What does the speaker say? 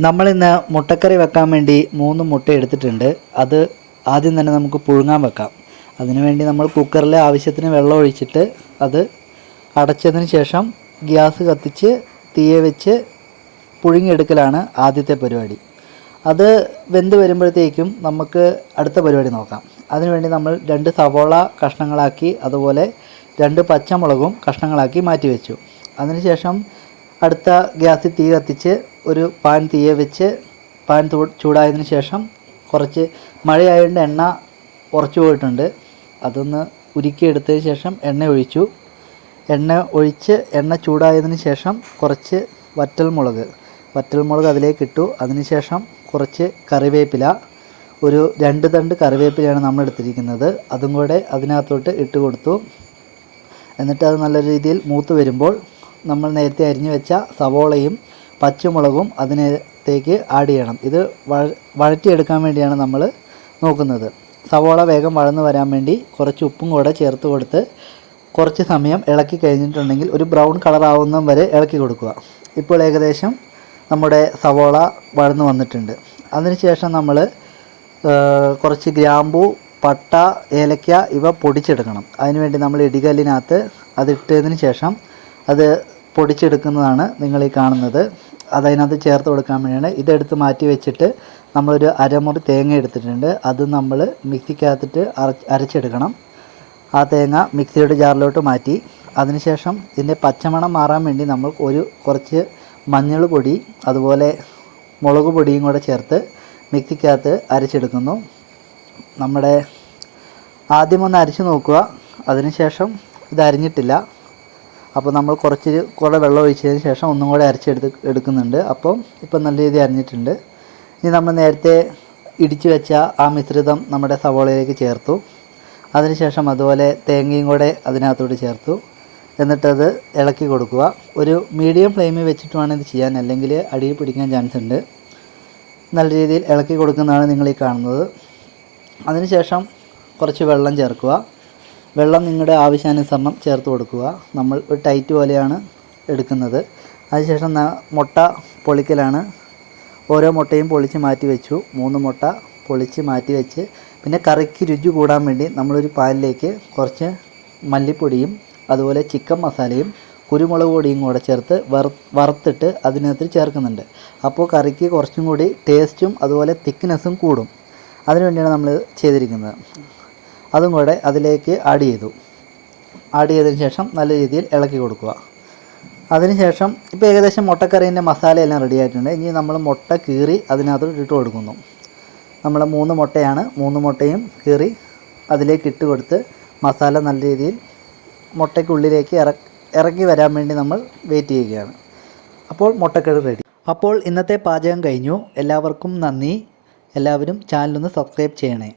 നമ്മളിന്ന് മുട്ടക്കറി വെക്കാൻ വേണ്ടി മൂന്ന് മുട്ട എടുത്തിട്ടുണ്ട്. അത് ആദ്യം തന്നെ നമുക്ക് പുഴുങ്ങാൻ വെക്കാം. അതിനുവേണ്ടി നമ്മൾ കുക്കറിൽ ആവശ്യത്തിന് വെള്ളം ഒഴിച്ചിട്ട് അത് അടച്ചതിന് ശേഷം ഗ്യാസ് കത്തിച്ച് തീയെ വെച്ച് പുഴുങ്ങിയെടുക്കലാണ് ആദ്യത്തെ പരിപാടി. അത് വെന്ത് വരുമ്പോഴത്തേക്കും നമുക്ക് അടുത്ത പരിപാടി നോക്കാം. അതിനുവേണ്ടി നമ്മൾ രണ്ട് സവോള കഷ്ണങ്ങളാക്കി അതുപോലെ രണ്ട് പച്ചമുളകും കഷ്ണങ്ങളാക്കി മാറ്റി വെച്ചു അതിനുശേഷം അടുത്ത ഗ്യാസിൽ തീ കത്തിച്ച് ഒരു പാൻ തീയെ വെച്ച് പാൻ ചൂടായതിന് ശേഷം കുറച്ച് മഴയായതുകൊണ്ട് എണ്ണ ഉറച്ചു പോയിട്ടുണ്ട്. അതൊന്ന് ഉരുക്കിയെടുത്തതിന് ശേഷം എണ്ണ ഒഴിച്ചു. എണ്ണ ഒഴിച്ച് എണ്ണ ചൂടായതിന് ശേഷം കുറച്ച് വറ്റൽമുളക്. വറ്റൽമുളക് അതിലേക്ക് ഇട്ടു. അതിനുശേഷം കുറച്ച് കറിവേപ്പില. ഒരു രണ്ട് തണ്ട് കറിവേപ്പിലയാണ് നമ്മൾ എടുത്തിരിക്കുന്നത്. അതും കൂടെ അതിനകത്തോട്ട് ഇട്ട് കൊടുത്തു. എന്നിട്ട് അത് നല്ല രീതിയിൽ മൂത്ത് വരുമ്പോൾ നമ്മൾ നേരത്തെ അരിഞ്ഞു വെച്ച സവോളയും പച്ചമുളകും അതിനകത്തേക്ക് ആഡ് ചെയ്യണം. ഇത് വഴ വഴറ്റിയെടുക്കാൻ വേണ്ടിയാണ് നമ്മൾ നോക്കുന്നത്. സവോള വേഗം വളർന്നു വരാൻ വേണ്ടി കുറച്ച് ഉപ്പും കൂടെ ചേർത്ത് കൊടുത്ത് കുറച്ച് സമയം ഇളക്കി കഴിഞ്ഞിട്ടുണ്ടെങ്കിൽ ഒരു ബ്രൗൺ കളർ ആവുന്നതും വരെ ഇളക്കി കൊടുക്കുക. ഇപ്പോൾ ഏകദേശം നമ്മുടെ സവോള വളർന്നു വന്നിട്ടുണ്ട്. അതിനുശേഷം നമ്മൾ കുറച്ച് ഗ്രാമ്പു പട്ട ഏലക്ക ഇവ പൊടിച്ചെടുക്കണം. അതിനുവേണ്ടി നമ്മൾ ഇടികല്ലിനകത്ത് അതിട്ടതിന് ശേഷം അത് പൊടിച്ചെടുക്കുന്നതാണ് നിങ്ങൾ ഈ കാണുന്നത്. അതതിനകത്ത് ചേർത്ത് കൊടുക്കാൻ വേണ്ടിയാണ്. ഇതെടുത്ത് മാറ്റി വെച്ചിട്ട് നമ്മളൊരു അരമുറി തേങ്ങ എടുത്തിട്ടുണ്ട്. അത് നമ്മൾ മിക്സിക്കകത്തിട്ട് അര അരച്ചെടുക്കണം. ആ തേങ്ങ മിക്സിയുടെ ജാറിലോട്ട് മാറ്റി. അതിനുശേഷം ഇതിന്റെ പച്ചമണം മാറാൻ വേണ്ടി നമ്മൾ ഒരു കുറച്ച് മഞ്ഞൾ പൊടി അതുപോലെ മുളക് പൊടിയും കൂടെ ചേർത്ത് മിക്സിക്കകത്ത് അരച്ചെടുക്കുന്നു. നമ്മുടെ ആദ്യം ഒന്ന് അരച്ച് നോക്കുക. അതിനുശേഷം ഇത് അരിഞ്ഞിട്ടില്ല. അപ്പോൾ നമ്മൾ കുറച്ച് കുറേ വെള്ളം ഒഴിച്ചതിന് ശേഷം ഒന്നും കൂടെ അരച്ചെടുത്ത് എടുക്കുന്നുണ്ട്. അപ്പം ഇപ്പം നല്ല രീതി അരഞ്ഞിട്ടുണ്ട്. ഇനി നമ്മൾ നേരത്തെ ഇടിച്ചു വെച്ച ആ മിശ്രിതം നമ്മുടെ സവോളയിലേക്ക് ചേർത്തു. അതിനുശേഷം അതുപോലെ തേങ്ങയും കൂടെ അതിനകത്തോട്ട് ചേർത്തു. എന്നിട്ടത് ഇളക്കി കൊടുക്കുക. ഒരു മീഡിയം ഫ്ലെയിമിൽ വെച്ചിട്ട് വേണം ഇത് ചെയ്യാൻ. അല്ലെങ്കിൽ അടിയിൽ പിടിക്കാൻ ചാൻസ് ഉണ്ട്. നല്ല രീതിയിൽ ഇളക്കി കൊടുക്കുന്നതാണ് നിങ്ങൾ ഈ കാണുന്നത്. അതിനുശേഷം കുറച്ച് വെള്ളം ചേർക്കുക. വെള്ളം നിങ്ങളുടെ ആവശ്യാനുസരണം ചേർത്ത് കൊടുക്കുക. നമ്മൾ ഒരു ടൈറ്റ് പോലെയാണ് എടുക്കുന്നത്. അതിനുശേഷം മുട്ട പൊളിക്കലാണ്. ഓരോ മുട്ടയും പൊളിച്ച് മാറ്റി വെച്ചു. മൂന്ന് മുട്ട പൊളിച്ച് മാറ്റി വെച്ച് പിന്നെ കറിക്ക് രുചി കൂടാൻ വേണ്ടി നമ്മളൊരു പാനിലേക്ക് കുറച്ച് മല്ലിപ്പൊടിയും അതുപോലെ ചിക്കൻ മസാലയും കുരുമുളക് പൊടിയും കൂടെ ചേർത്ത് വറ വറുത്തിട്ട് അതിനകത്ത് ചേർക്കുന്നുണ്ട്. അപ്പോൾ കറിക്ക് കുറച്ചും കൂടി ടേസ്റ്റും അതുപോലെ തിക്നെസ്സും കൂടും. അതിനുവേണ്ടിയാണ് നമ്മൾ ചെയ്തിരിക്കുന്നത്. അതും കൂടെ അതിലേക്ക് ആഡ് ചെയ്തു. ആഡ് ചെയ്തതിന് ശേഷം നല്ല രീതിയിൽ ഇളക്കി കൊടുക്കുക. അതിനുശേഷം ഇപ്പോൾ ഏകദേശം മുട്ടക്കറീന്റെ മസാല എല്ലാം റെഡി ആയിട്ടുണ്ട്. ഇനി നമ്മൾ മുട്ട കീറി അതിനകത്ത് ഇട്ട് കൊടുക്കുന്നു. നമ്മൾ മൂന്ന് മുട്ടയാണ് മൂന്ന് മുട്ടയും കീറി അതിലേക്ക് ഇട്ട് കൊടുത്ത് മസാല നല്ല രീതിയിൽ മുട്ടയ്ക്കുള്ളിലേക്ക് ഇറ ഇറങ്ങി വരാൻ വേണ്ടി നമ്മൾ വെയിറ്റ് ചെയ്യുകയാണ്. അപ്പോൾ മുട്ടക്കറി റെഡി അപ്പോൾ ഇന്നത്തെ പാചകം കഴിഞ്ഞു. എല്ലാവർക്കും നന്ദി. എല്ലാവരും ചാനലൊന്ന് സബ്സ്ക്രൈബ് ചെയ്യണേ.